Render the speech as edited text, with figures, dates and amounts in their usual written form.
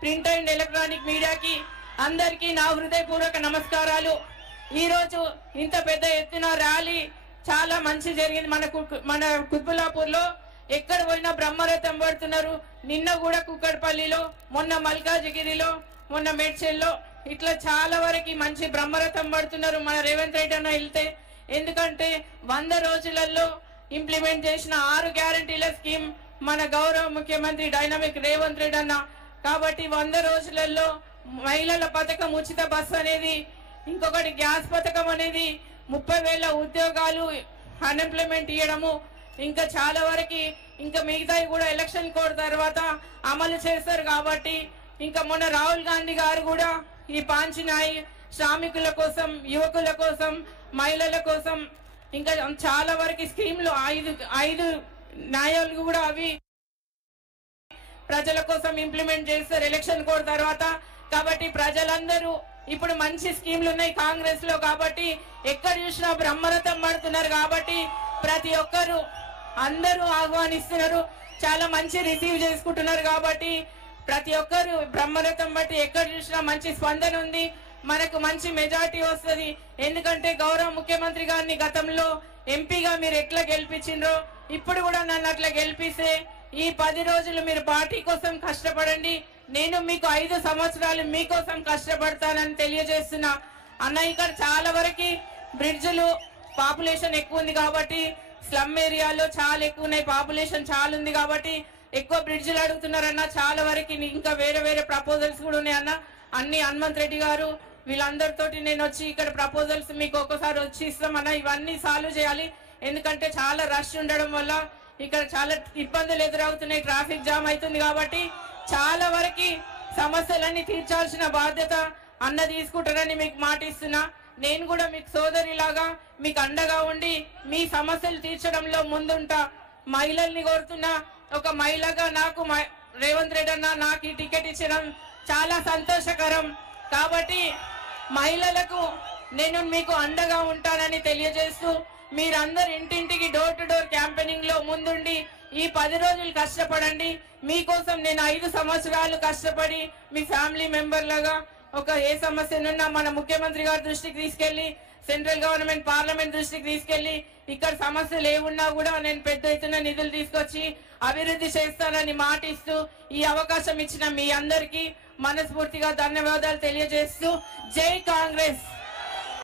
Print and electronic మీడియాకి అందరికీ నా హృదయపూర్వక నమస్కారాలు. ఈరోజు ఇంత పెద్ద ఎత్తున ర్యాలీ చాలా మంచి జరిగింది. మన కుత్బుల్లాపూర్లో ఎక్కడ పోయినా బ్రహ్మరథం పడుతున్నారు. నిన్న కూడా కుక్కడపల్లిలో, మొన్న మల్కాజిగిరిలో, మొన్న మేడ్చల్లో ఇట్లా చాలా వరకు మంచి బ్రహ్మరథం పడుతున్నారు మన రేవంత్ రెడ్డి అన్న వెళ్తే. ఎందుకంటే 100 రోజులలో ఇంప్లిమెంట్ చేసిన 6 గ్యారంటీల స్కీమ్ మన గౌరవ ముఖ్యమంత్రి డైనమిక్ రేవంత్ రెడ్డి అన్న. కాబట్టి 100 రోజులలో మహిళల పథకం, ఉచిత బస్సు అనేది, ఇంకొకటి గ్యాస్ పథకం అనేది, 30,000 ఉద్యోగాలు, అన్ఎంప్లాయ్మెంట్ ఇవ్వడము, ఇంకా చాలా వరకు ఇంకా మిగతాయి కూడా ఎలక్షన్ కోడ్ తర్వాత అమలు చేస్తారు. కాబట్టి ఇంకా మొన్న రాహుల్ గాంధీ గారు కూడా ఈ పాంచినాయి శ్రామికుల కోసం, యువకుల కోసం, మహిళల కోసం ఇంకా చాలా వరకు స్కీమ్లు 5 న్యాయాలు కూడా అవి ప్రజల కోసం ఇంప్లిమెంట్ చేస్తారు ఎలక్షన్ కోడ్ తర్వాత. కాబట్టి ప్రజలందరూ ఇప్పుడు మంచి స్కీమ్లు ఉన్నాయి కాంగ్రెస్ లో. కాబట్టి ఎక్కడ చూసినా బ్రహ్మరథం పడుతున్నారు. కాబట్టి ప్రతి ఒక్కరు అందరూ ఆహ్వానిస్తున్నారు, చాలా మంచి రిసీవ్ చేసుకుంటున్నారు. కాబట్టి ప్రతి ఒక్కరు బ్రహ్మరథం బట్టి ఎక్కడ చూసినా మంచి స్పందన ఉంది. మనకు మంచి మెజార్టీ వస్తుంది. ఎందుకంటే గౌరవ ముఖ్యమంత్రి గారిని గతంలో ఎంపీగా మీరు ఎట్లా గెలిపించిండ్రో ఇప్పుడు కూడా నన్ను అట్లా గెలిపిస్తే ఈ 10 రోజులు మీరు పార్టీ కోసం కష్టపడండి. నేను మీకు 5 సంవత్సరాలు మీకోసం కష్టపడతానని తెలియజేస్తున్నా. అన్న ఇక్కడ చాలా వరకు బ్రిడ్జ్లు పాపులేషన్ ఎక్కువ ఉంది కాబట్టి, స్లమ్ ఏరియాలో చాలా ఎక్కువ ఉన్నాయి, పాపులేషన్ చాలా ఉంది కాబట్టి ఎక్కువ బ్రిడ్జ్లు అడుగుతున్నారన్న. చాలా వరకు ఇంకా వేరే వేరే ప్రపోజల్స్ కూడా ఉన్నాయన్న. అన్ని హనుమంత్ రెడ్డి గారు వీళ్ళందరితోటి నేను వచ్చి ఇక్కడ ప్రపోజల్స్ మీకు ఒక్కసారి వచ్చి ఇస్తామన్నా. ఇవన్నీ సాల్వ్ చేయాలి. ఎందుకంటే చాలా రష్ ఉండడం వల్ల ఇక్కడ చాలా ఇబ్బందులు ఎదురవుతున్నాయి, ట్రాఫిక్ జామ్ అవుతుంది. కాబట్టి చాలా వరకు సమస్యలన్నీ తీర్చాల్సిన బాధ్యత అన్న తీసుకుంటారని మీకు మాట ఇస్తున్నా. నేను కూడా మీకు సోదరిలాగా మీకు అండగా ఉండి మీ సమస్యలు తీర్చడంలో ముందుంటా. మహిళల్ని కోరుతున్నా, ఒక మహిళగా నాకు రేవంత్ రెడ్డి అన్న నాకు ఈ టికెట్ ఇచ్చడం చాలా సంతోషకరం. కాబట్టి మహిళలకు నేను మీకు అండగా ఉంటానని తెలియజేస్తూ, మీరందరు ఇంటింటికి డోర్ టు డోర్ క్యాంపెయినింగ్ లో ముందుండి ఈ 10 రోజులు కష్టపడండి. మీకోసం నేను 5 సంవత్సరాలు కష్టపడి మీ ఫ్యామిలీ మెంబర్ లాగా ఒక ఏ సమస్యనున్నా మన ముఖ్యమంత్రి గారి దృష్టికి తీసుకెళ్లి, సెంట్రల్ గవర్నమెంట్ పార్లమెంట్ దృష్టికి తీసుకెళ్లి, ఇక్కడ సమస్యలు ఏమున్నా కూడా నేను పెద్ద ఎత్తున నిధులు తీసుకొచ్చి అభివృద్ధి చేస్తానని మాటిస్తూ ఈ అవకాశం ఇచ్చిన మీ అందరికీ మనస్ఫూర్తిగా ధన్యవాదాలు తెలియజేస్తూ జై కాంగ్రెస్.